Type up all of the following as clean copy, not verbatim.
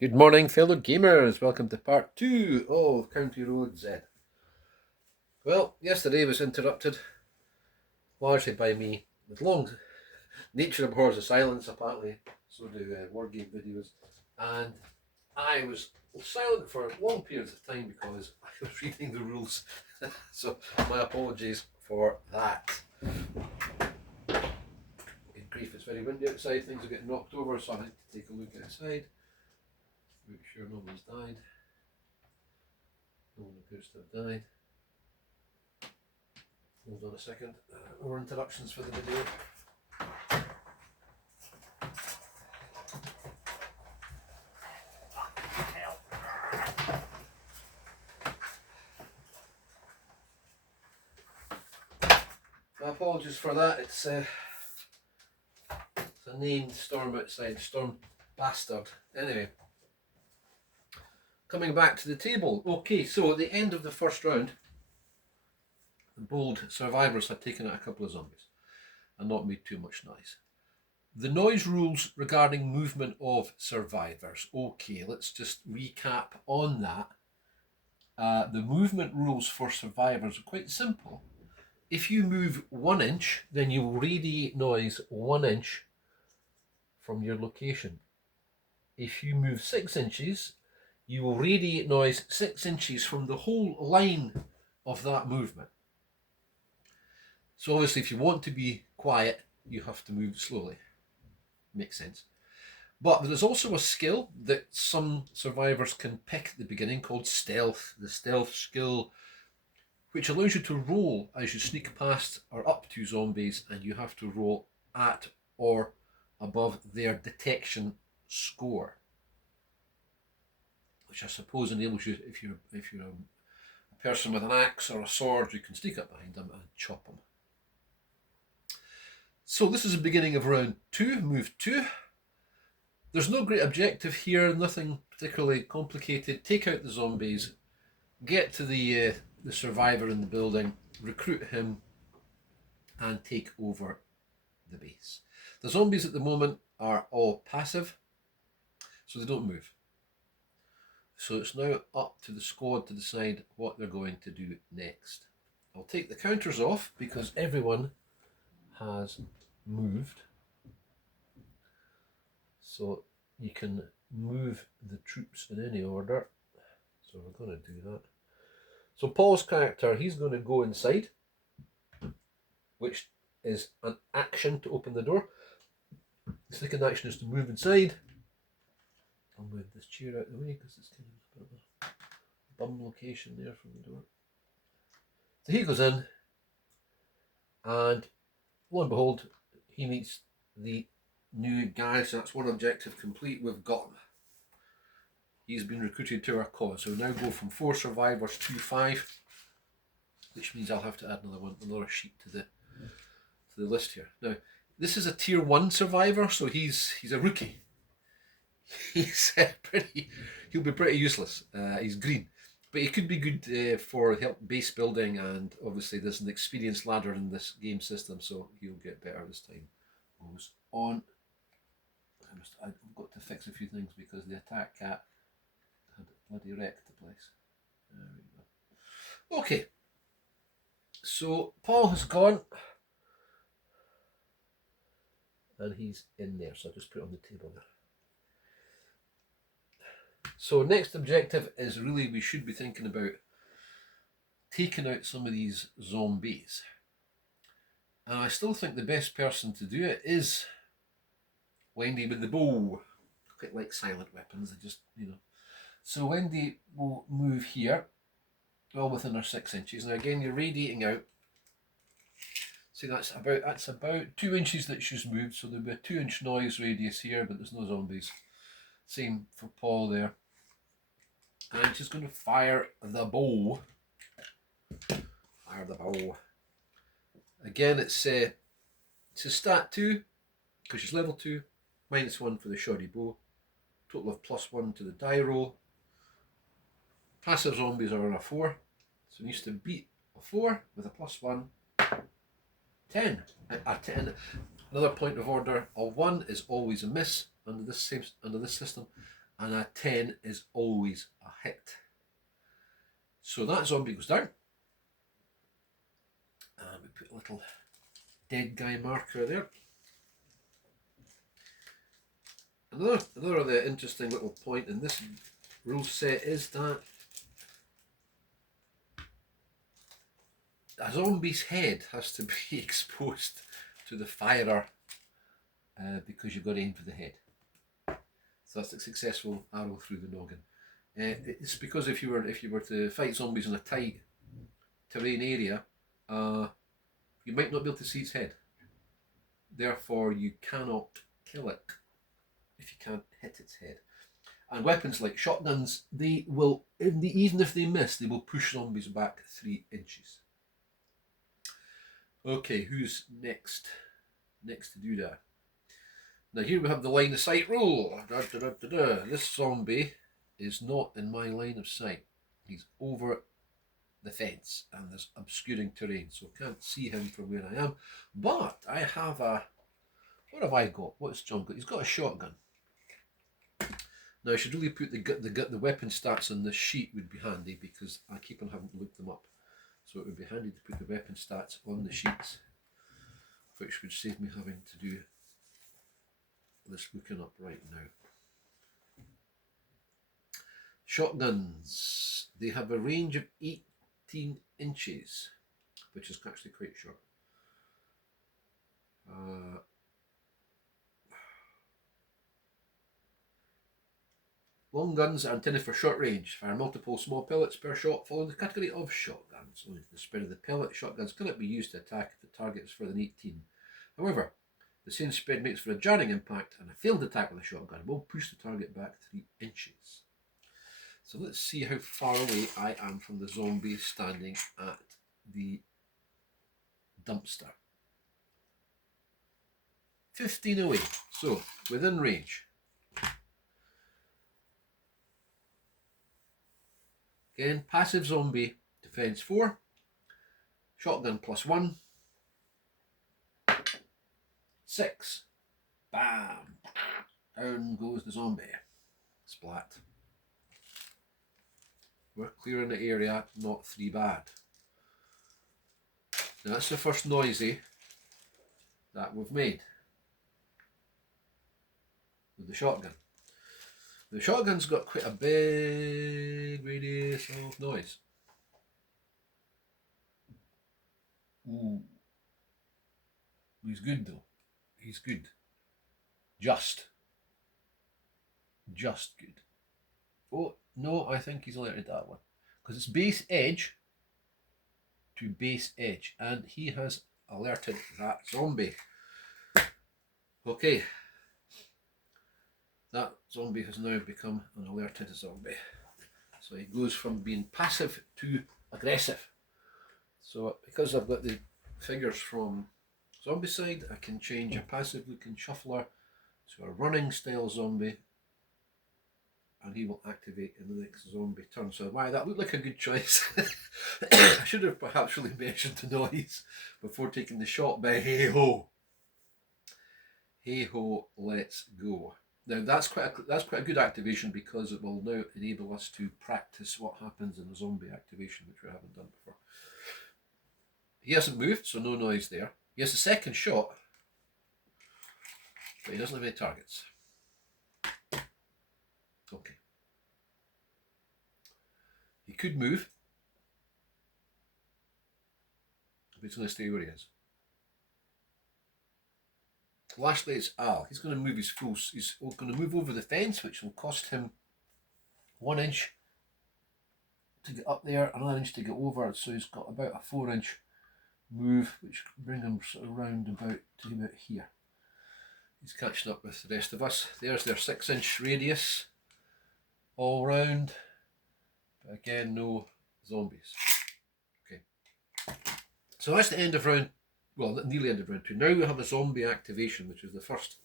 Good morning, fellow gamers. Welcome to part 2 of County Road Z. Well, yesterday was interrupted largely by me with long nature abhors of silence, apparently. So do word game videos. And I was silent for long periods of time because I was reading the rules. So my apologies for that. In grief, it's very windy outside. Things are getting knocked over, so I had to take a look outside. Make sure no one's died. No one appears to have died. Hold on a second. More interruptions for the video. My apologies for that. It's a named storm outside. Storm bastard. Anyway, coming back to the table. Okay, so at the end of the first round, the bold survivors had taken out a couple of zombies and not made too much noise. The noise rules regarding movement of survivors. Okay, let's just recap on that. The movement rules for survivors are quite simple. If you move 1 inch, then you will radiate noise 1 inch from your location. If you move 6 inches, you will radiate noise 6 inches from the whole line of that movement. So obviously, if you want to be quiet, you have to move slowly. Makes sense. But there is also a skill that some survivors can pick at the beginning called stealth. The stealth skill, which allows you to roll as you sneak past or up to zombies, and you have to roll at or above their detection score, which I suppose enables you, if you're a person with an axe or a sword, you can sneak up behind them and chop them. So this is the beginning of round 2, move 2. There's no great objective here, nothing particularly complicated. Take out the zombies, get to the survivor in the building, recruit him, and take over the base. The zombies at the moment are all passive, so they don't move. So it's now up to the squad to decide what they're going to do next. I'll take the counters off because everyone has moved. So you can move the troops in any order. So we're going to do that. So Paul's character, he's going to go inside, which is an action to open the door. The second action is to move inside. I'll move this chair out of the way because it's kind of a bit of a bum location there from the door. So he goes in, and lo and behold, he meets the new guy. So that's one objective complete. We've got him. He's been recruited to our cause. So we now go from 4 survivors to 5, which means I'll have to add another sheet to the list here. Now, this is a tier 1 survivor, so he's a rookie. He's he'll be pretty useless. He's green, but he could be good for help base building, and obviously there's an experience ladder in this game system, so he'll get better as time goes on. I've got to fix a few things because the attack cat had bloody wrecked the place. There we go. Okay, so Paul has gone, and he's in there, so I'll just put it on the table there. So next objective is really, we should be thinking about taking out some of these zombies. And I still think the best person to do it is Wendy with the bow. I quite like silent weapons, they just, So Wendy will move here, well within her 6 inches. Now again, you're radiating out. See, that's about 2 inches that she's moved, so there'll be a 2 inch noise radius here, but there's no zombies. Same for Paul there. And she's going to fire the bow. Fire the bow. Again, it's a stat 2, because she's level 2, -1 for the shoddy bow. Total of +1 to the die roll. Passive zombies are on a 4, so it needs to beat a 4 with a +1. 10. A 10. Another point of order, a 1 is always a miss under this system, and a 10 is always a hit. So that zombie goes down. And we put a little dead guy marker there. Another of the interesting little point in this rule set is that a zombie's head has to be exposed to the firer because you've got to aim for the head. So that's a successful arrow through the noggin. It's because if you were to fight zombies in a tight terrain area, you might not be able to see its head. Therefore, you cannot kill it if you can't hit its head. And weapons like shotguns, they will, even if they miss, they will push zombies back 3 inches. Okay, who's next? Next to do that. Now here we have the line of sight rule. This zombie is not in my line of sight. He's over the fence and there's obscuring terrain, so I can't see him from where I am. But I have a... What have I got? What's John got? He's got a shotgun. Now I should really put the weapon stats on the sheet would be handy because I keep on having to look them up. So it would be handy to put the weapon stats on the sheets, which would save me having to do this looking up right now. Shotguns. They have a range of 18 inches, which is actually quite short. Long guns are intended for short range. Fire multiple small pellets per shot, following the category of shotguns. Only the spread of the pellet, shotguns cannot be used to attack if the target is further than 18. However, the same spread makes for a jarring impact, and a failed attack with a shotgun will push the target back 3 inches. So let's see how far away I am from the zombie standing at the dumpster. 15 away, so within range. Again, passive zombie, defense 4, shotgun +1, 6, bam, down goes the zombie, splat. We're clearing the area, not 3 bad. Now that's the first noisy that we've made with the shotgun. The shotgun's got quite a big radius of noise. Ooh. He's good though. He's good. Just good. Oh, no, I think he's alerted that one. Because it's base edge to base edge. And he has alerted that zombie. Okay. That zombie has now become an alerted zombie. So he goes from being passive to aggressive. So because I've got the figures from Zombicide, I can change a passive looking shuffler to a running style zombie, and he will activate in the next zombie turn. So why that looked like a good choice. I should have perhaps really measured the noise before taking the shot, but hey ho. Hey ho, let's go. Now that's quite a good activation because it will now enable us to practice what happens in a zombie activation, which we haven't done before. He hasn't moved, so no noise there. He has a second shot, but he doesn't have any targets. Okay. He could move, but he's going to stay where he is. Lastly, it's Al. He's going to move his full. He's going to move over the fence, which will cost him 1 inch to get up there, another inch to get over. So he's got about a 4 inch move, which will bring him sort of round about to about here. He's catching up with the rest of us. There's their 6 inch radius all round. But again, no zombies. Okay. So that's the end of round. Well, nearly end of round 2. Now we have a zombie activation, which is the first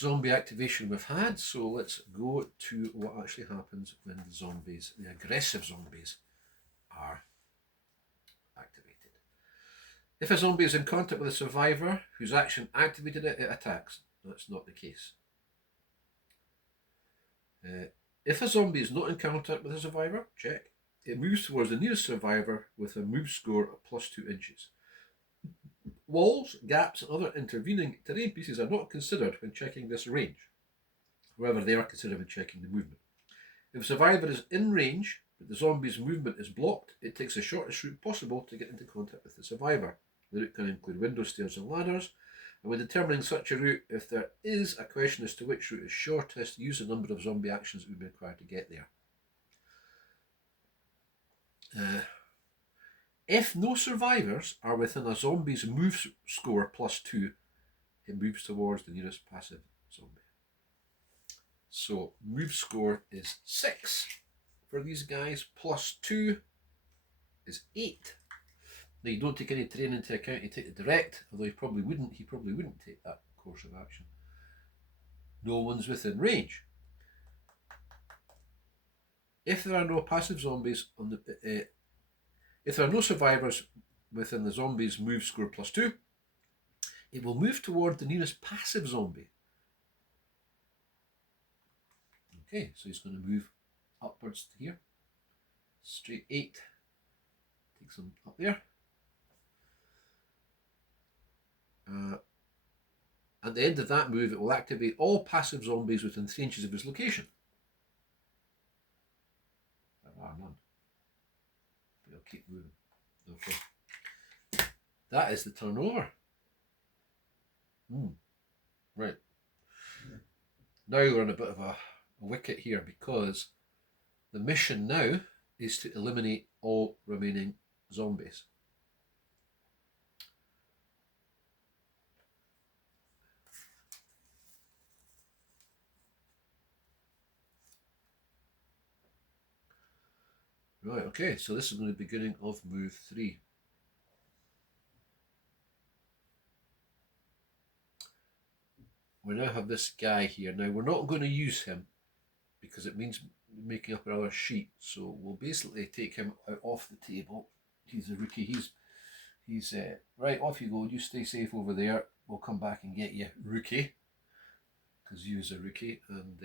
zombie activation we've had. So let's go to what actually happens when the zombies, the aggressive zombies, are activated. If a zombie is in contact with a survivor whose action activated it, it attacks. That's not the case. If a zombie is not in contact with a survivor, check. It moves towards the nearest survivor with a move score of +2 inches. Walls, gaps, and other intervening terrain pieces are not considered when checking this range. However, they are considered when checking the movement. If a survivor is in range, but the zombie's movement is blocked, it takes the shortest route possible to get into contact with the survivor. The route can include windows, stairs, and ladders. And when determining such a route, if there is a question as to which route is shortest, use the number of zombie actions that would be required to get there. If no survivors are within a zombie's move score +2, it moves towards the nearest passive zombie. So move score is 6 for these guys, +2 is 8. Now you don't take any terrain into account, you take it direct, although he probably wouldn't take that course of action. No one's within range. If there are no passive zombies on the if there are no survivors within the zombie's move score +2, it will move toward the nearest passive zombie. Okay, so he's going to move upwards to here. Straight 8. Takes him up there. At the end of that move, it will activate all passive zombies within 3 inches of his location. There are none. But he'll keep moving. Okay. That is the turnover. Right. Now we're on a bit of a wicket here because the mission now is to eliminate all remaining zombies. Right, okay, so this is going to be the beginning of move 3. We now have this guy here. Now we're not going to use him because it means making up another sheet. So we'll basically take him out off the table. He's a rookie. He's right, off you go. You stay safe over there. We'll come back and get you, rookie. Because you're a rookie and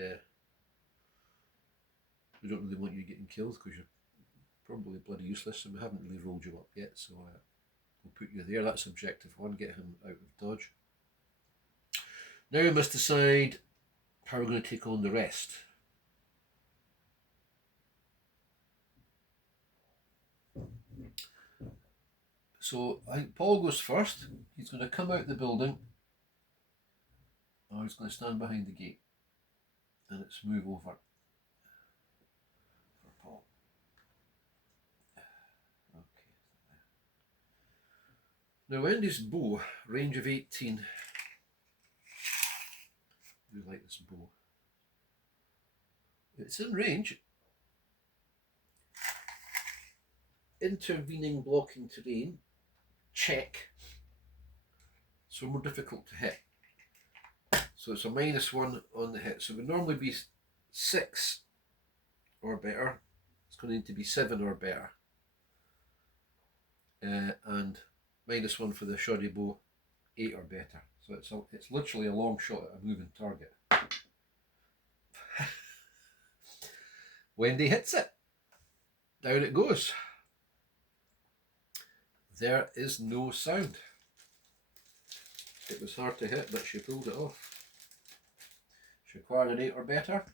we don't really want you getting killed because you're probably bloody useless and we haven't really rolled you up yet. So we'll put you there. That's objective 1. Get him out of dodge. Now we must decide how we're going to take on the rest. So I think Paul goes first. He's going to come out the building, or he's going to stand behind the gate, and it's move over for Paul. Okay. Now Wendy's bow, range of 18. We like this bow. It's in range. Intervening blocking terrain, check. So more difficult to hit. So it's a -1 on the hit. So it would normally be 6 or better. It's going to need to be 7 or better. And -1 for the shoddy bow, 8 or better. So it's literally a long shot at a moving target. Wendy hits it. Down it goes. There is no sound. It was hard to hit, but she pulled it off. She required an 8 or better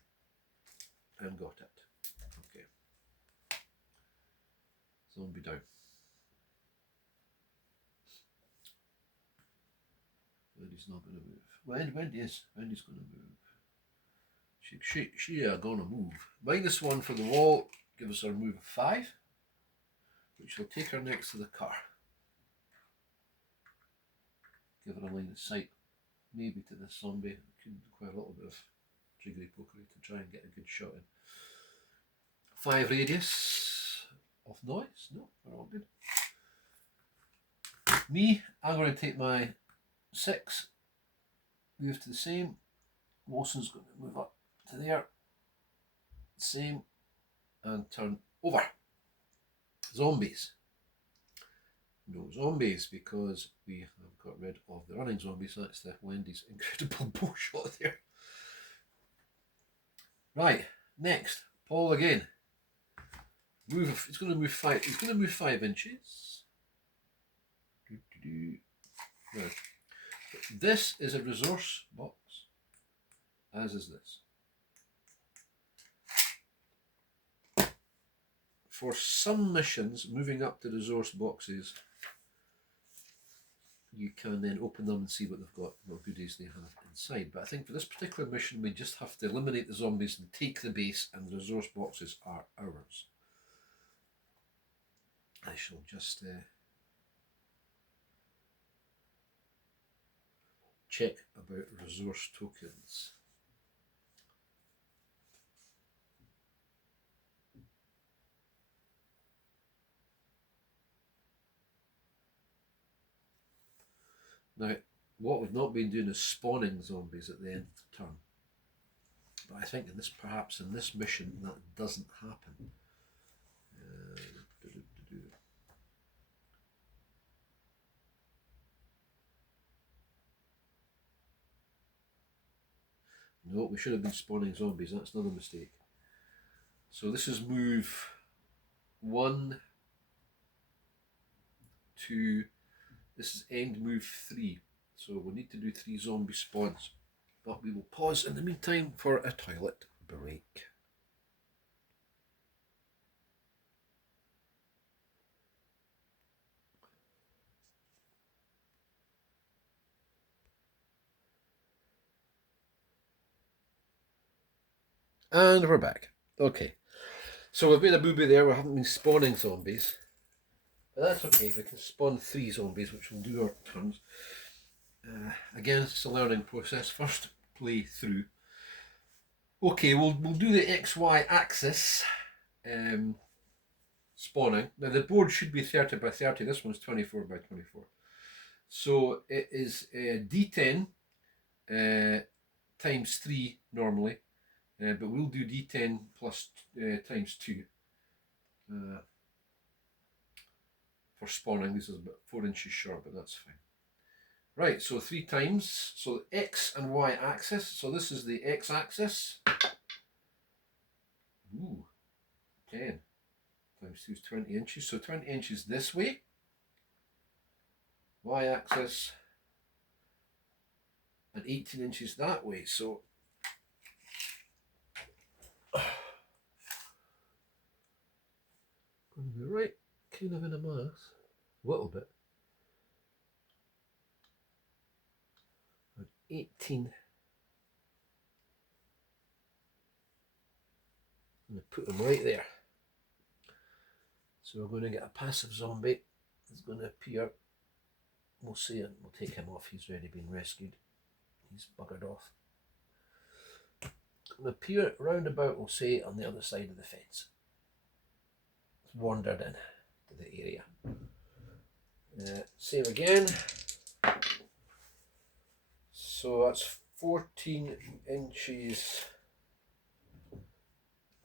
and got it. Okay. Zombie down. Wendy's not going to move. Wendy's going to move. She gonna move. -1 for the wall gives her a move of 5, which will take her next to the car. Give her a line of sight, maybe to this zombie. It could require a little bit of jiggery pokery to try and get a good shot in. 5 radius of noise. No, we're all good. Me, I'm going to take my 6, move to the same. Wilson's going to move up to there, same, and turn over. Zombies. No zombies because we have got rid of the running zombies. That's the Wendy's incredible bow shot there. Right, Next, Paul again. Move. It's going to move 5. It's going to move 5 inches. Right. This is a resource box, as is this. For some missions, moving up to resource boxes, you can then open them and see what they've got, what goodies they have inside. But I think for this particular mission, we just have to eliminate the zombies and take the base, and the resource boxes are ours. I shall just check about resource tokens. Now, what we've not been doing is spawning zombies at the end of the turn. But I think perhaps in this mission that doesn't happen. No, we should have been spawning zombies. That's another mistake. So this is move 1, 2. This is end move 3. So we'll need to do 3 zombie spawns. But we will pause in the meantime for a toilet break. And we're back. Okay. So we've made a booby there. We haven't been spawning zombies. But that's okay. We can spawn 3 zombies, which will do our turns. Again, it's a learning process. First play through. Okay, we'll do the XY axis spawning. Now the board should be 30 by 30. This one's 24 by 24. So it is D10 times 3 normally. But we'll do D10 plus times 2 for spawning. This is about 4 inches short, but that's fine. Right, so 3 times. So X and Y axis. So this is the X axis. Ooh, 10 times 2 is 20 inches. So 20 inches this way. Y axis. And 18 inches that way. So going to be right kind of in a mass. A little bit. 18. I'm going to put them right there. So we're going to get a passive zombie. It's going to appear. We'll see it. We'll take him off. He's already been rescued. He's buggered off. Going to appear roundabout, we'll say, on the other side of the fence. It's wandered in to the area. Same again. So that's 14 inches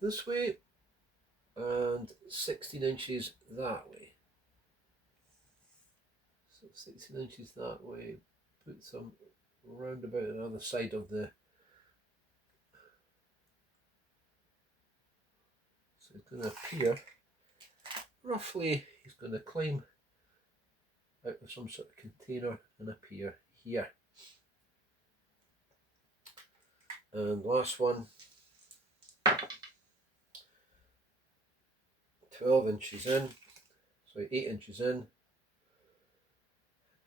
this way and 16 inches that way. So 16 inches that way, put some roundabout on the other side of the. So it's going to appear roughly, he's going to climb out of some sort of container and appear here. And last one, 12 inches in, sorry, 8 inches in,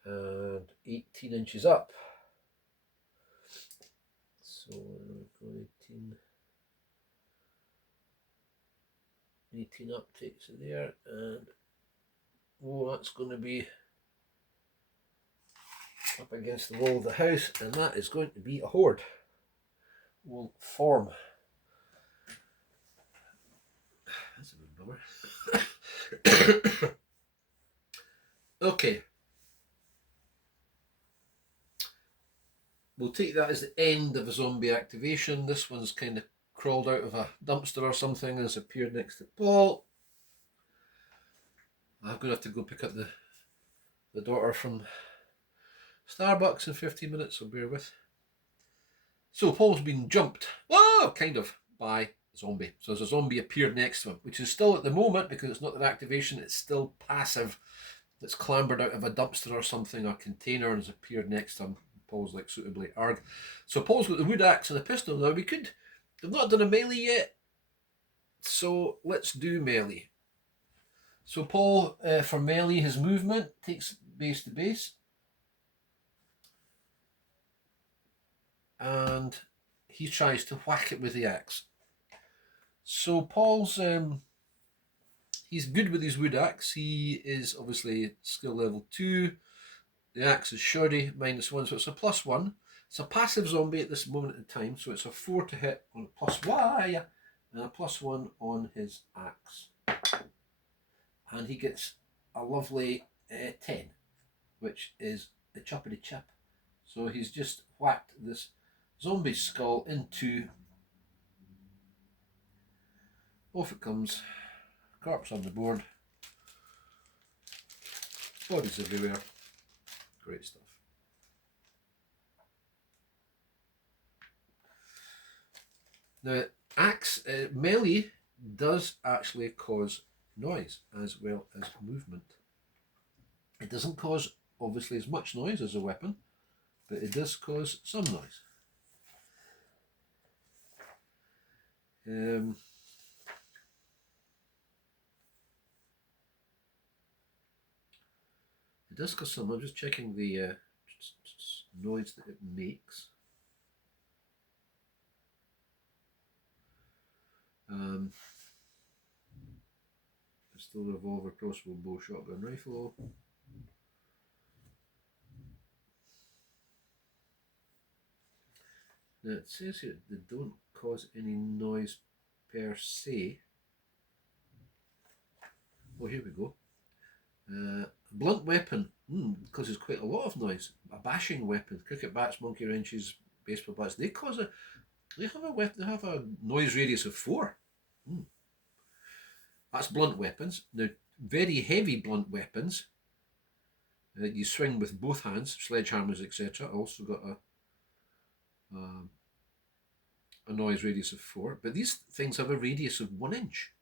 and 18 inches up. So go 18 up takes it there, and oh, that's going to be up against the wall of the house, and that is going to be a horde. Will form. That's a big bummer. Okay. We'll take that as the end of a zombie activation. This one's kind of crawled out of a dumpster or something and has appeared next to Paul. I'm going to have to go pick up the daughter from Starbucks in 15 minutes, so bear with. So Paul's been jumped, kind of, by zombie. So there's a zombie appeared next to him, which is still at the moment, because it's not an activation, it's still passive. That's clambered out of a dumpster or something, a container, and has appeared next to him. Paul's like, suitably, arg. So Paul's got the wood axe and a pistol. Now we've not done a melee yet, so let's do melee. So Paul, for melee, his movement takes base to base. And he tries to whack it with the axe. So Paul's, he's good with his wood axe. He is obviously skill level 2. The axe is shoddy, -1, so it's a +1. It's a passive zombie at this moment in time, so it's a 4 to hit on a +Y and a +1 on his axe. And he gets a lovely 10, which is a chuppity chip. So he's just whacked this zombie skull into. Off it comes. Corpse on the board. Bodies everywhere. Great stuff. Now, axe melee does actually cause noise as well as movement. It doesn't cause obviously as much noise as a weapon, but it does cause some noise. It does cause some. I'm just checking the noise that it makes. Pistol, revolver, crossbow, bow, shotgun, rifle. Now it says here they don't cause any noise per se. Oh, here we go. Blunt weapon causes quite a lot of noise. A bashing weapon, cricket bats, monkey wrenches, baseball bats. They have a noise radius of 4. That's blunt weapons. Now, very heavy blunt weapons that you swing with both hands, sledgehammers, etc. Also got a noise radius of 4. But these things have a radius of 1 inch.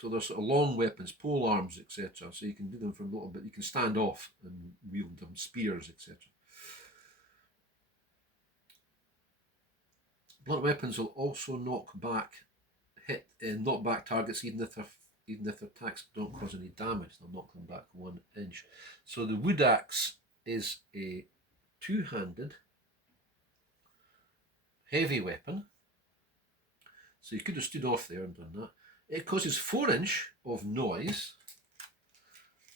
So they're sort of long weapons, pole arms, etc. So you can do them for a little bit. You can stand off and wield them, spears, etc. Blunt weapons will also knock back targets even if their attacks don't cause any damage. They'll knock them back 1 inch. So the wood axe is a 2-handed heavy weapon. So you could have stood off there and done that. It causes 4 inch of noise,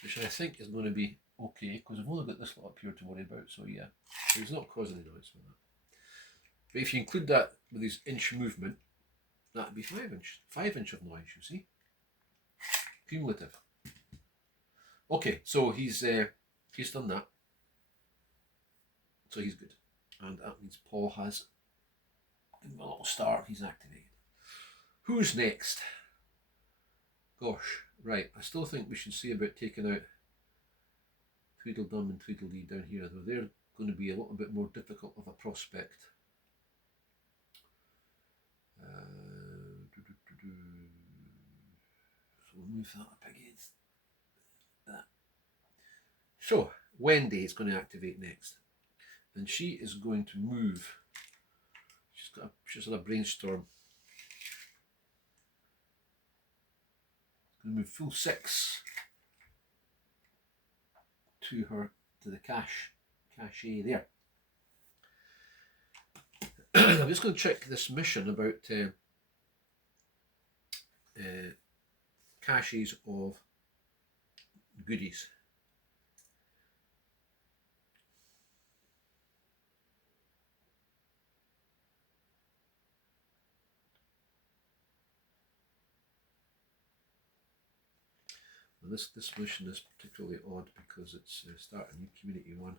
which I think is going to be okay, because I've only got this lot up here to worry about, so yeah, it's not causing any noise with that. But if you include that with his inch movement, that'd be 5 inch. 5 inch of noise, you see. Cumulative. Okay, so he's done that. So he's good. And that means Paul has a little star, he's activated. Who's next? Gosh, right, I still think we should see about taking out Tweedledum and Tweedledee down here, though they're going to be a little bit more difficult of a prospect. So we'll move that up against that. So, Wendy is going to activate next. And she is going to move. She's had a brainstorm. Going to move full 6 to the cache there. I'm just going to check this mission about caches of goodies. And this mission is particularly odd because it's start a new community one.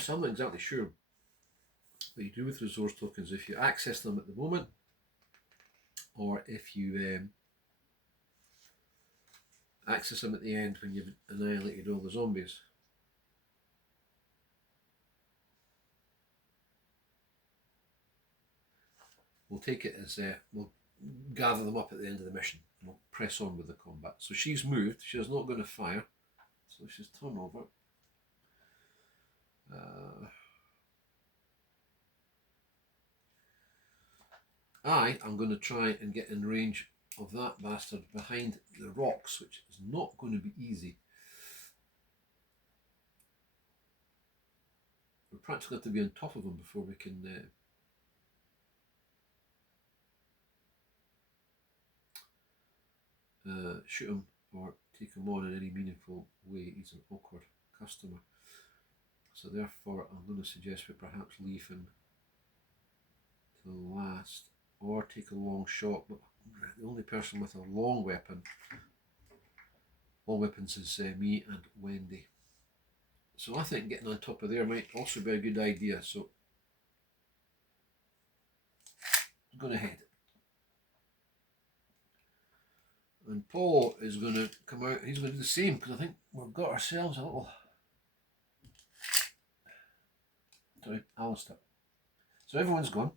So I'm not exactly sure what you do with resource tokens if you access them at the moment, or if you access them at the end when you've annihilated all the zombies. We'll take it as we'll gather them up at the end of the mission. And we'll press on with the combat. So she's moved. She's not going to fire. So she's turned over. I'm going to try and get in range of that bastard behind the rocks, which is not going to be easy. We practically have to be on top of him before we can shoot him or take him on in any meaningful way. He's an awkward customer. So therefore I'm going to suggest we perhaps leave him to the last, or take a long shot, but the only person with a long weapons is me and Wendy. So I think getting on top of there might also be a good idea. So I'm going ahead. And Paul is going to come out. He's going to do the same, because I think we've got ourselves a little... Sorry, Alistair. So everyone's gone.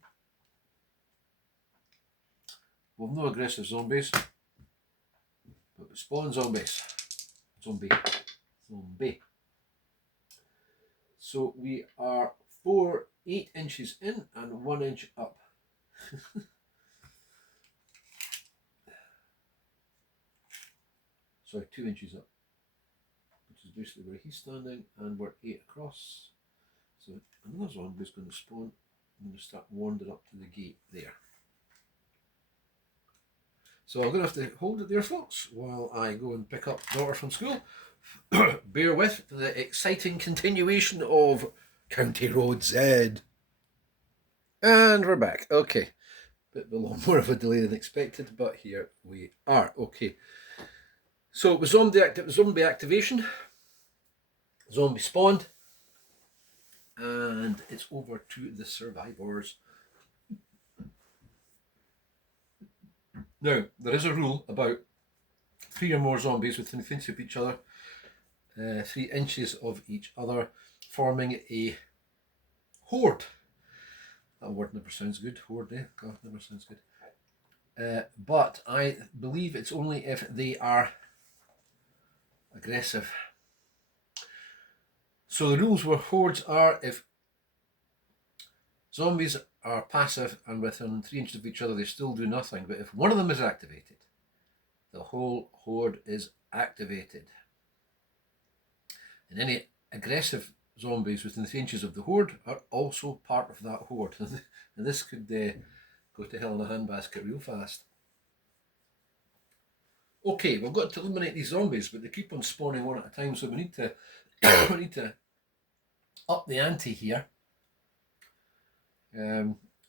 We've no aggressive zombies, but we spawn zombies. Zombie. So we are 8 inches in and 1 inch up. Sorry, 2 inches up, which is basically where he's standing, and we're 8 across. So another zombie's going to spawn. I'm going to start wandering up to the gate there. So I'm going to have to hold it there, folks, while I go and pick up daughter from school. Bear with the exciting continuation of County Road Z. And we're back. Okay. Bit more of a delay than expected, but here we are. Okay. So it was zombie activation. Zombie spawned. And it's over to the survivors. Now, there is a rule about 3 or more zombies within 3 inches of each other, 3 inches of each other, forming a horde. That word never sounds good. Horde, eh? God, never sounds good. But I believe it's only if they are aggressive. So the rules were hordes are if zombies are passive and within 3 inches of each other, they still do nothing. But if one of them is activated, the whole horde is activated. And any aggressive zombies within 3 inches of the horde are also part of that horde. And this could go to hell in a handbasket real fast. Okay, we've got to eliminate these zombies, but they keep on spawning one at a time, so we need to we need to up the ante here.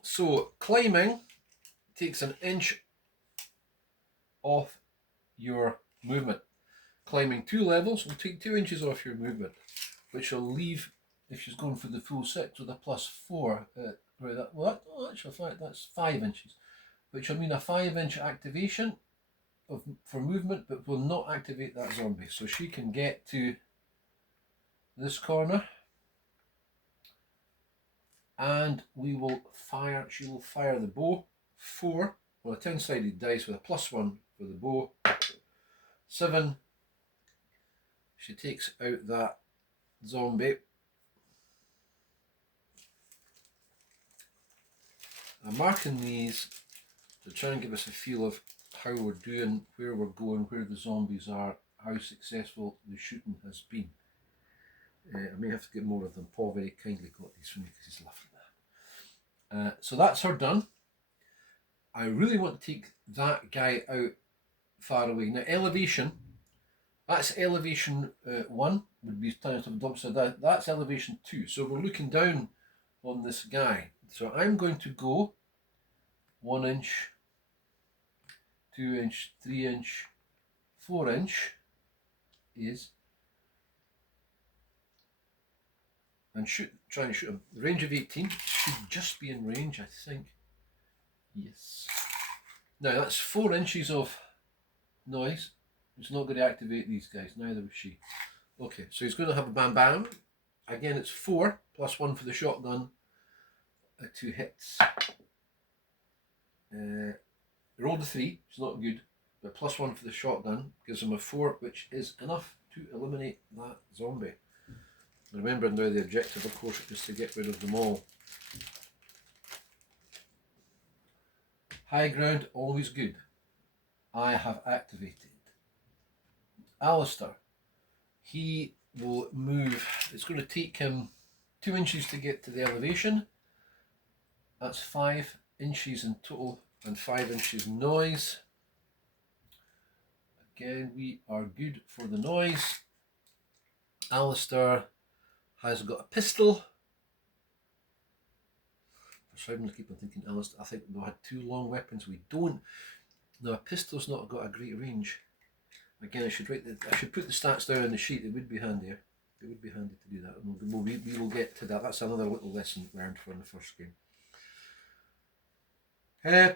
So climbing takes 1 inch off your movement. Climbing 2 levels will take 2 inches off your movement, which will leave, if she's going for the full 6 with a +4, actually that's 5 inches, which will mean a 5-inch activation for movement, but will not activate that zombie. So she can get to this corner, and we will fire. She will fire the bow. 4, well, a 10-sided dice with a +1 for the bow. 7. She takes out that zombie. I'm marking these to try and give us a feel of how we're doing, where we're going, where the zombies are, how successful the shooting has been. I may have to get more of them. Paul very kindly got these for me because he's lovely. So that's her done. I really want to take that guy out far away. Now elevation, that's elevation 1, would be kind of dumpster. That's elevation 2. So we're looking down on this guy. So I'm going to go 1 inch, 2 inch, 3 inch, 4 inch is, and try and shoot him. The range of 18 should just be in range, I think. Yes. Now that's 4 inches of noise. It's not going to activate these guys, neither was she. Okay, so he's going to have a Bam Bam. Again, it's 4 plus 1 for the shotgun. 2 hits. Rolled a 3, it's not good, but plus 1 for the shotgun gives him a 4, which is enough to eliminate that zombie. Remember now the objective, of course, is to get rid of them all. High ground, always good. I have activated Alistair. He will move. It's going to take him 2 inches to get to the elevation. That's 5 inches in total and 5 inches noise. Again, we are good for the noise. Alistair has got a pistol. For some reason I keep on thinking Alistair, I think we had 2 long weapons. We don't. No, a pistol's not got a great range. Again, I should put the stats down on the sheet. It would be handier. It would be handy to do that. We will get to that. That's another little lesson learned from the first game.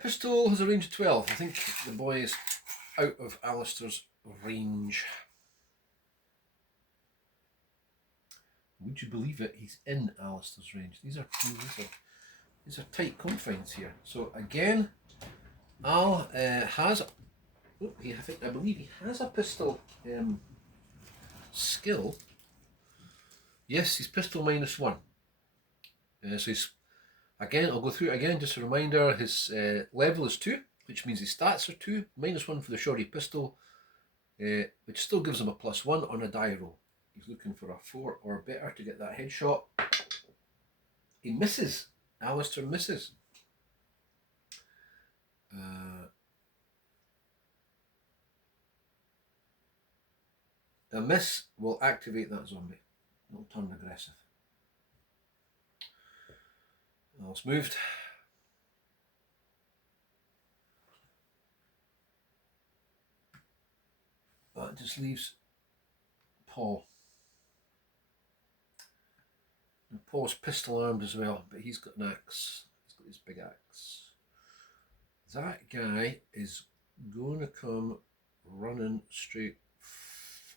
Pistol has a range of 12. I think the boy is out of Alistair's range. Would you believe it? He's in Alistair's range. These are tight confines here. So again, Al has. I believe he has a pistol skill. Yes, he's pistol -1. So he's, again, I'll go through it again, just a reminder, his level is 2, which means his stats are 2, -1 for the shorty pistol, which still gives him a +1 on a die roll. He's looking for a 4 or better to get that headshot. He misses. Alistair misses. A miss will activate that zombie. It'll turn aggressive. Alice moved. That just leaves Paul. Now, Paul's pistol armed as well, but he's got an axe. He's got his big axe. That guy is going to come running straight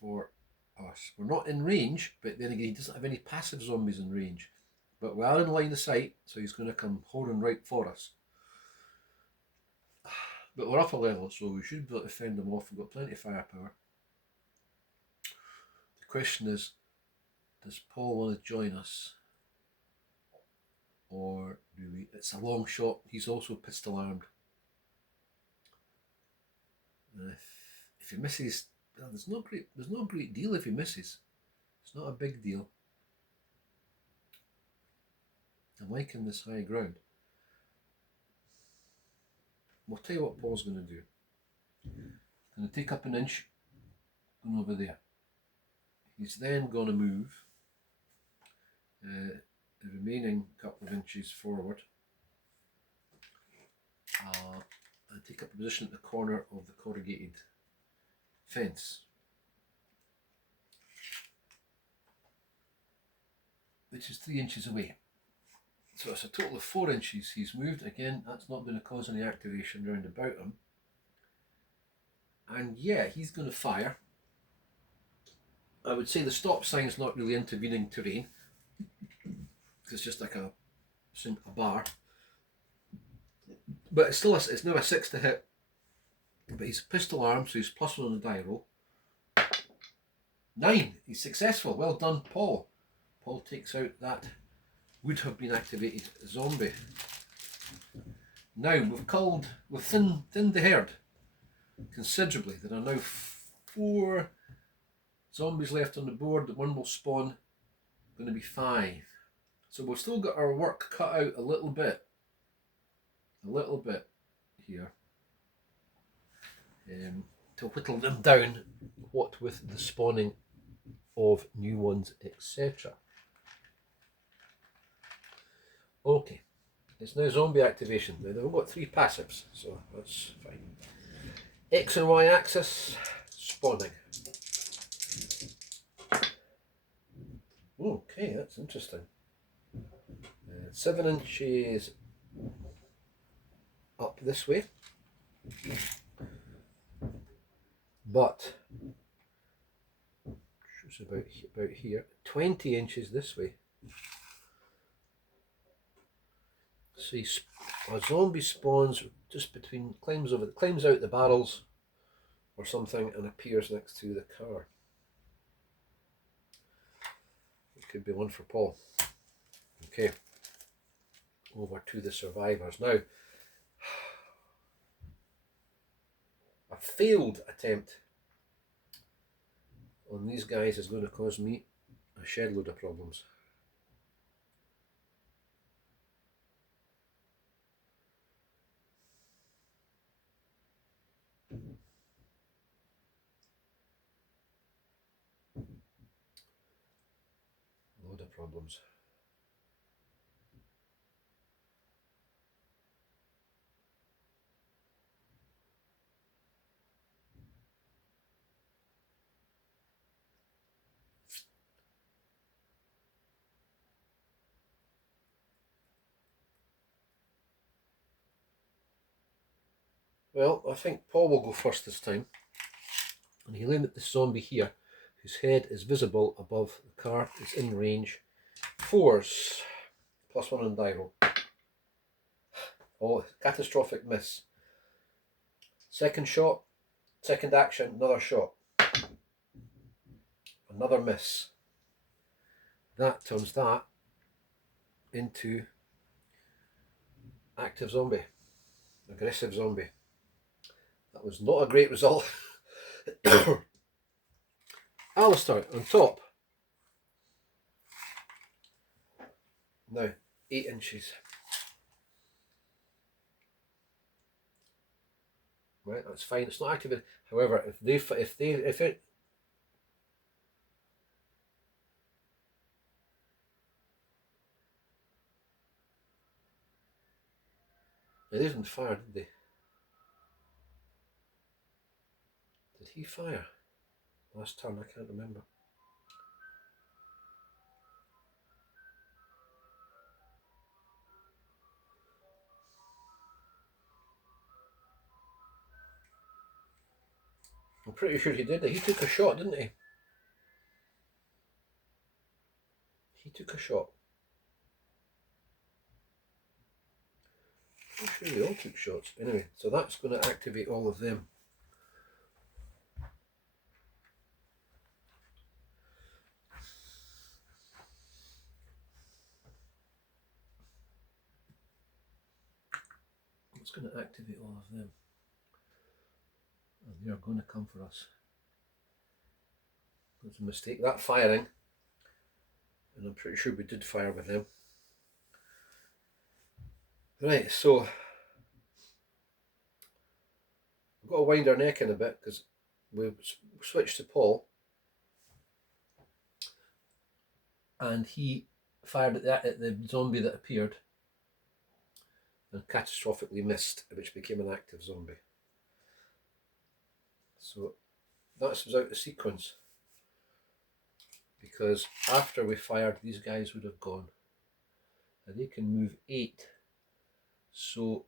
for us. We're not in range, but then again, he doesn't have any passive zombies in range. But we are in line of sight, so he's going to come pouring right for us. But we're up a level, so we should be able to fend them off. We've got plenty of firepower. The question is, does Paul want to join us? Or do we? It's a long shot. He's also pistol armed. And if he misses, well, there's no great deal if he misses. It's not a big deal. I'm liking this high ground. We'll tell you what Paul's going to do. He's going to take up an inch, going over there. He's then going to move the remaining couple of inches forward and take up a position at the corner of the corrugated fence, which is 3 inches away. So it's a total of 4 inches he's moved. Again, that's not going to cause any activation round about him. And yeah, he's going to fire. I would say the stop sign is not really intervening terrain. It's just like a bar. But it's still it's now a 6 to hit. But he's pistol armed, so he's +1 on the die roll. 9. He's successful. Well done, Paul. Paul takes out that would have been activated zombie. Now we've thinned the herd considerably. There are now 4 zombies left on the board. The one will spawn. Going to be 5. So we've still got our work cut out a little bit here. To whittle them down, what with the spawning of new ones, etc. Okay, it's now zombie activation. Now they've got 3 passives, so that's fine. X and Y axis, spawning. Okay, that's interesting. 7 inches up this way, but about here. 20 inches this way. See, a zombie spawns just between, climbs out the barrels or something and appears next to the car. It could be one for Paul. Okay, over to the survivors. Now, a failed attempt on these guys is going to cause me a shed load of problems. Load of problems. Well, I think Paul will go first this time. And he'll aim at this zombie here, whose head is visible above the car. It's in range. 4s. +1 on die roll. Oh, catastrophic miss. Second shot, second action, another shot. Another miss. That turns that into active zombie. Aggressive zombie. That was not a great result. Alistair on top. Now, 8 inches. Right, that's fine. It's not activated. However, if it they didn't fire, did they? Did he fire last turn? I can't remember. I'm pretty sure he did. He took a shot, didn't he? He took a shot. I'm sure they all took shots. Anyway, so that's going to activate all of them. It's going to activate all of them. And they are going to come for us. That's a mistake. That firing, and I'm pretty sure we did fire with them. Right, so we've got to wind our neck in a bit because we've switched to Paul, and he fired at the zombie that appeared and catastrophically missed, which became an active zombie. So that was out of sequence, because after we fired, these guys would have gone, and they can move 8. So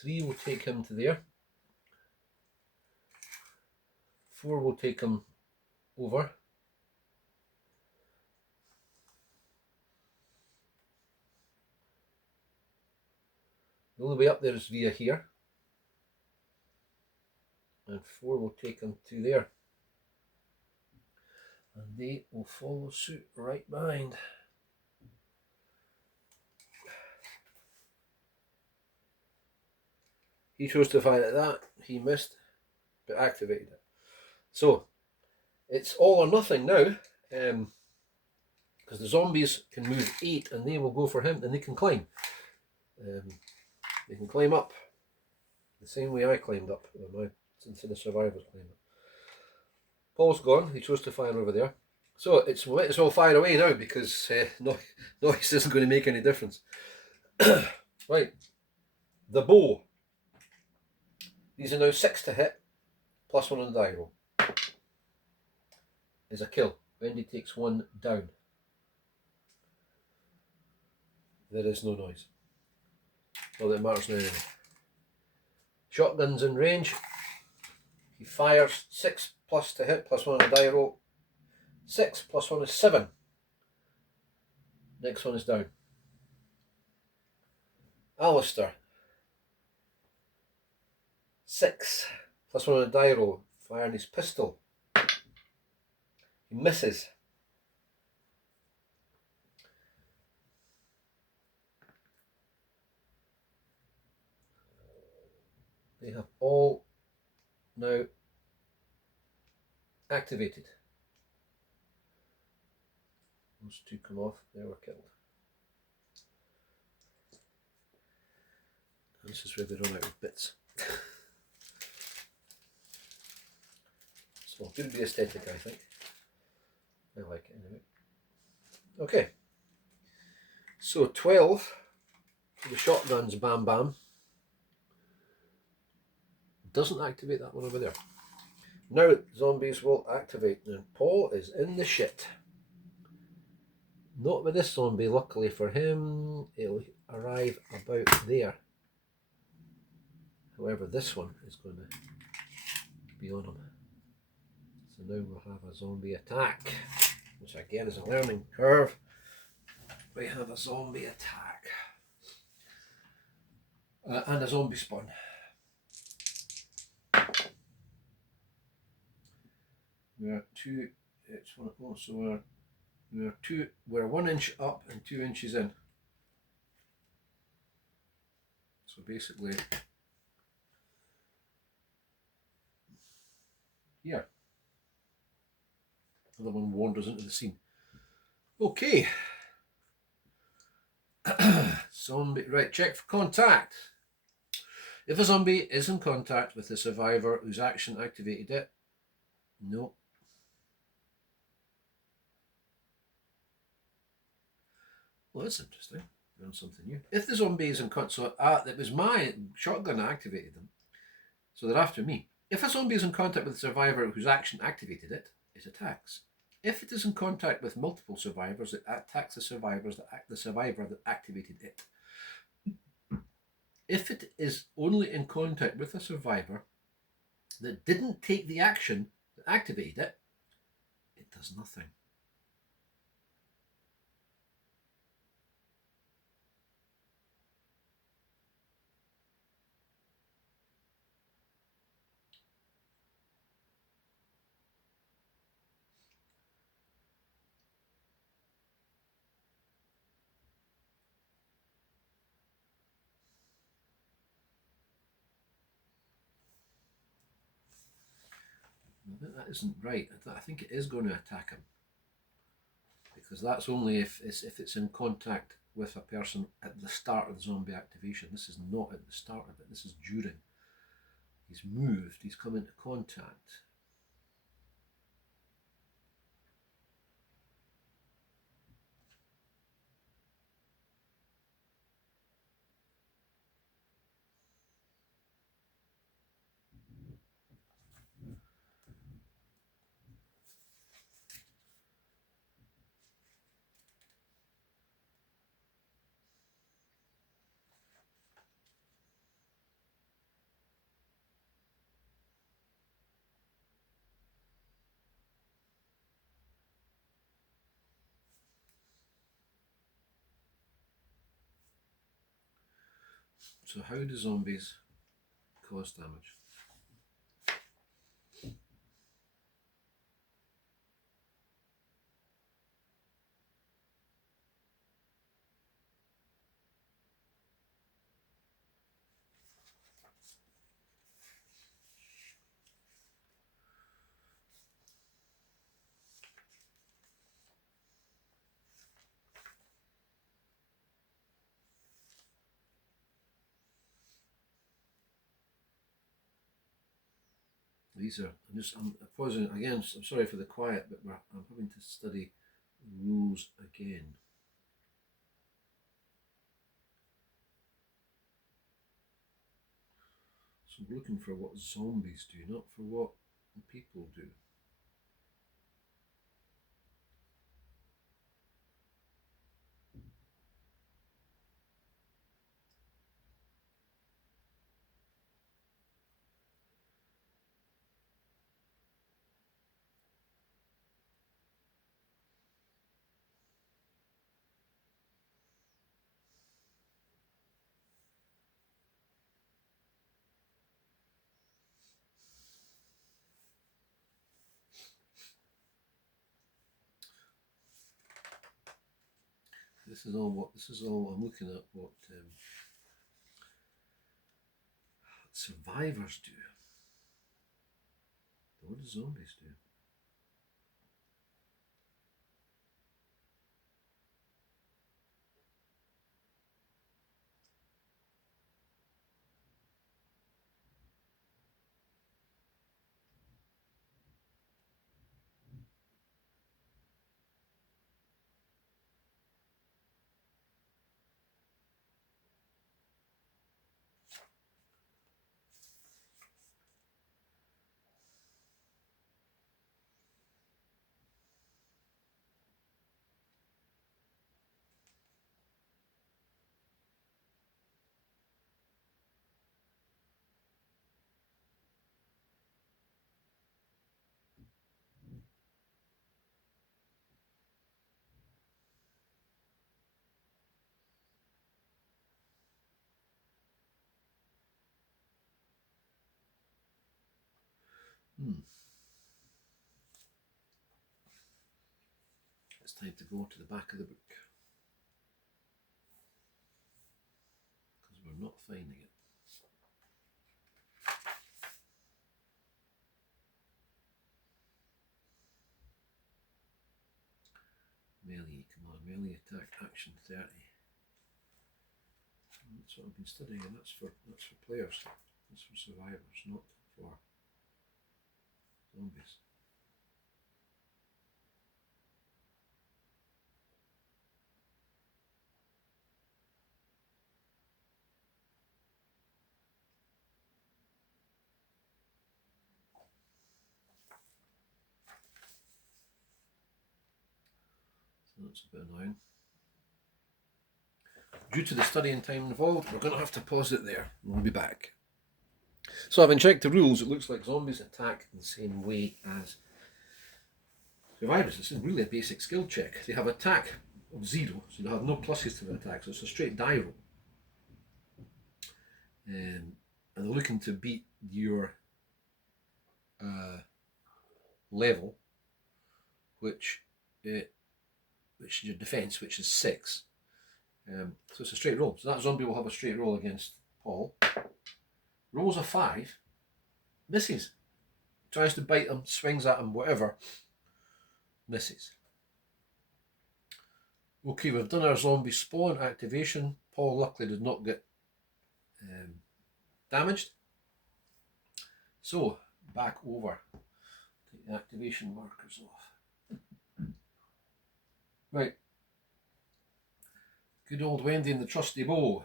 3 will take him to there. 4 will take him over. The only way up there is via here. And 4 will take him to there. And they will follow suit right behind. He chose to fire at that. He missed, but activated it. So it's all or nothing now, because the zombies can move 8 and they will go for him, and they can climb. They can climb up the same way I climbed up. Since the survivors climbed up. Paul's gone. He chose to fire over there. So it's all fire away now, because noise isn't going to make any difference. Right. The bow. These are now 6 to hit, +1 on the die roll. Is a kill. Wendy takes 1 down. There is no noise. Not that it matters now anyway. Shotgun's in range. He fires 6 plus to hit, plus 1 on the die roll. 6 plus 1 is 7. Next one is down. Alistair. 6 plus 1 on the die roll. Firing his pistol. He misses. They have all now activated. Those 2 come off, they were killed. And this is where they run out of bits. So, good to be aesthetic, I think. I like it anyway. Okay. So, 12 for the shotguns, bam bam. Doesn't activate that one over there. Now zombies will activate, and Paul is in the shit. Not with this zombie, luckily for him. It'll arrive about there. However, this one is going to be on him. So now we'll have a zombie attack, which again is a learning curve. We have a zombie attack. And a zombie spawn. We're 2, it's one, oh, so we're 1 inch up and 2 inches in. So basically, here. Another one wanders into the scene. Okay. Zombie, right, check for contact. If a zombie is in contact with the survivor whose action activated it, no. Well, that's interesting. Learn something new. If the zombie is in contact, so it was my shotgun that activated them, so they're after me. If a zombie is in contact with the survivor whose action activated it, it attacks. If it is in contact with multiple survivors, it attacks the survivor that activated it. If it is only in contact with a survivor that didn't take the action that activated it, it does nothing. That isn't right. I think it is going to attack him, because that's only if it's in contact with a person at the start of the zombie activation. This is not at the start of it. This is during. He's moved. He's come into contact. So how do zombies cause damage? These are, I'm pausing again, I'm sorry for the quiet, but I'm having to study rules again. So I'm looking for what zombies do, not for what people do. this is all I'm looking at what survivors do. But what do zombies do? It's time to go to the back of the book because we're not finding it. Melee, come on, melee attack action 30. That's what I've been studying, and that's for players. That's for survivors, not for zombies. So that's a bit annoying. Due to the studying time involved, we're going to have to pause it there. We'll be back. So having checked the rules, it looks like zombies attack in the same way as survivors. This is really a basic skill check. They have attack of 0, so they have no pluses to the attack, so it's a straight die roll. And they're looking to beat your level, which is your defense, which is 6. So it's a straight roll. So that zombie will have a straight roll against Paul. Rolls a 5, misses. Tries to bite him, swings at him, whatever, misses. Okay, we've done our zombie spawn activation. Paul luckily did not get damaged. So, back over. Take the activation markers off. Right. Good old Wendy and the trusty bow.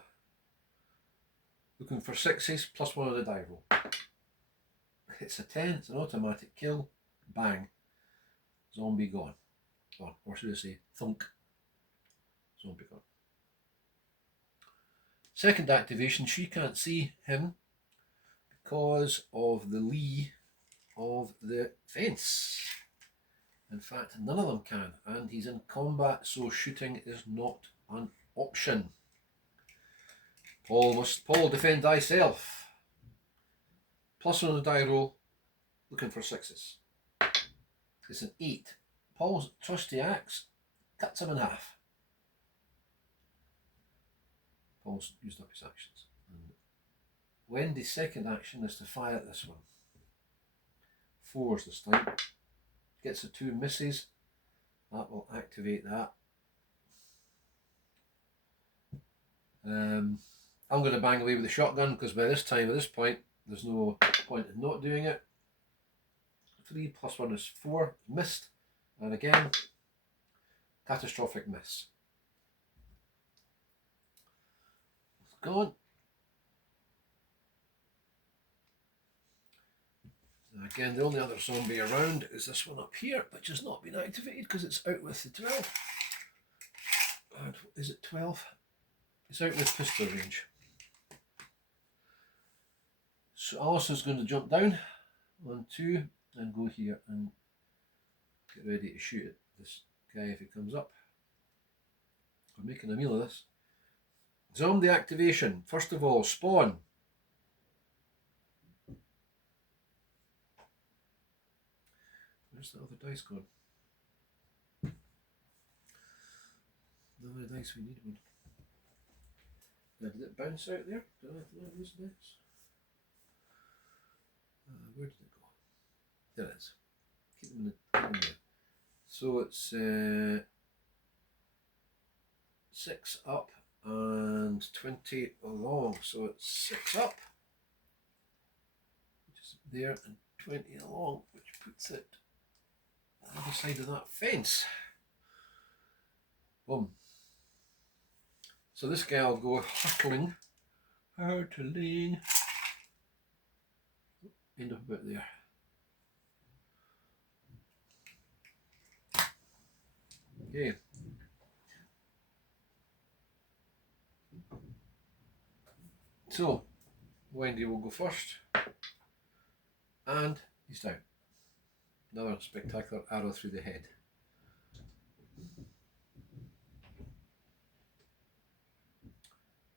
Looking for 6s plus 1 of the die roll. It's a 10, it's an automatic kill. Bang. Zombie gone. Or should I say, thunk. Zombie gone. Second activation, she can't see him because of the lee of the fence. In fact, none of them can, and he's in combat, so shooting is not an option. Paul defend thyself. Plus 1 on the die roll, looking for 6s. It's an 8. Paul's trusty axe cuts him in half. Paul's used up his actions. And Wendy's second action is to fire at this one. 4s this time. Gets the 2 misses. That will activate that. I'm going to bang away with the shotgun because by this point, there's no point in not doing it. 3 plus 1 is 4. Missed. And again, catastrophic miss. It's gone. Again, the only other zombie around is this one up here, which has not been activated because it's out with the 12. And is it 12? It's out with pistol range. So Alison's going to jump down on 2 and go here and get ready to shoot at this guy if he comes up. We're making a meal of this. Zombie activation. First of all, spawn. Where's the other dice gone? The other dice we need one. Now, did it bounce out there? Did I lose this? Where did it go? There it is. Keep them in there. So it's 6 up and 20 along. So it's 6 up, which is there, and 20 along, which puts it on the other side of that fence. Boom. So this guy will go hurtling, end up about there. Okay. So Wendy will go first, and he's down. Another spectacular arrow through the head.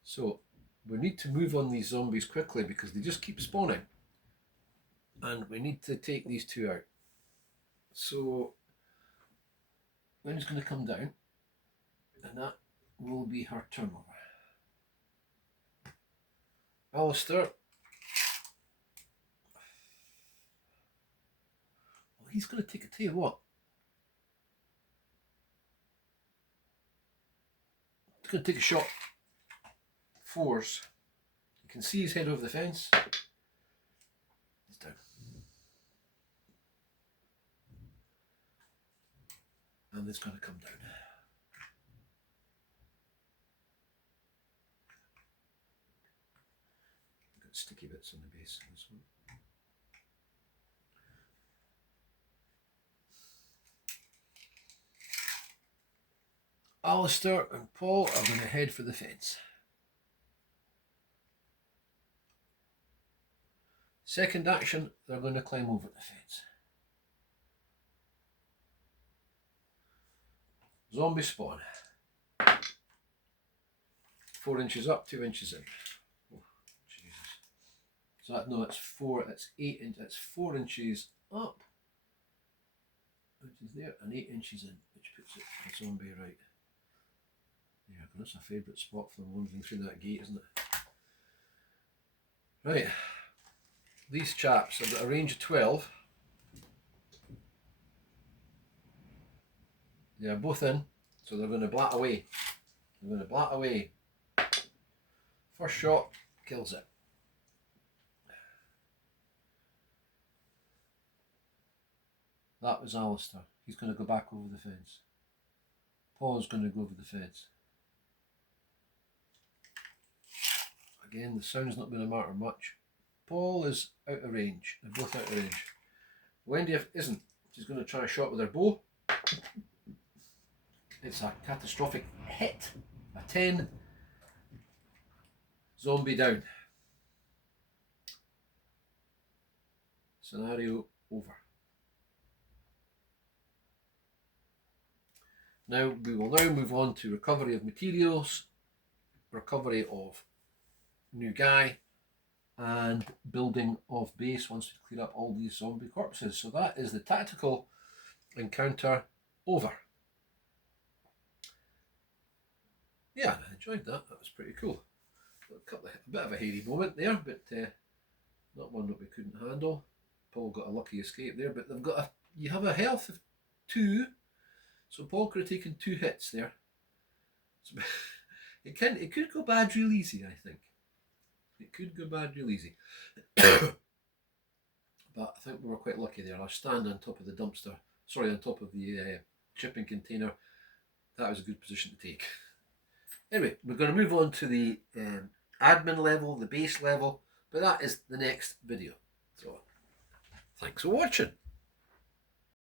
So we need to move on these zombies quickly because they just keep spawning, and we need to take these two out. So Wendy's going to come down, and that will be her turn over. Alistair, well, he's going to take a tell you what. He's going to take a shot. 4s. You can see his head over the fence. He's down. And it's going to come down. Got sticky bits on the base of this one. Alistair and Paul are going to head for the fence. Second action, they're going to climb over the fence. Zombie spawn. 4 inches up, 2 inches in. Oh, Jesus. So that, no, it's 4, it's 8 inches, it's 4 inches up, which is there, and 8 inches in, which puts it the zombie right. Yeah, that's a favourite spot for them wandering through that gate, isn't it? Right. These chaps have got a range of 12. They are both in, so they're going to blat away. They're going to blat away. First shot kills it. That was Alistair. He's going to go back over the fence. Paul's going to go over the fence. Again, the sound's not going to matter much. Paul is out of range. They're both out of range. Wendy isn't. She's going to try a shot with her bow. It's a catastrophic hit. A 10. Zombie down. Scenario over. Now we will now move on to recovery of materials, recovery of new guy, and building of base once we clear up all these zombie corpses. So that is the tactical encounter over. Yeah, I enjoyed that. That was pretty cool. A bit of a hairy moment there, but not one that we couldn't handle. Paul got a lucky escape there, but they've got you have a health of 2, so Paul could have taken 2 hits there. So it could go bad real easy, I think. It could go bad real easy. But I think we were quite lucky there. Our stand on top of the dumpster, sorry, on top of the shipping container, that was a good position to take. Anyway, we're going to move on to the admin level, the base level, but that is the next video. So, thanks for watching.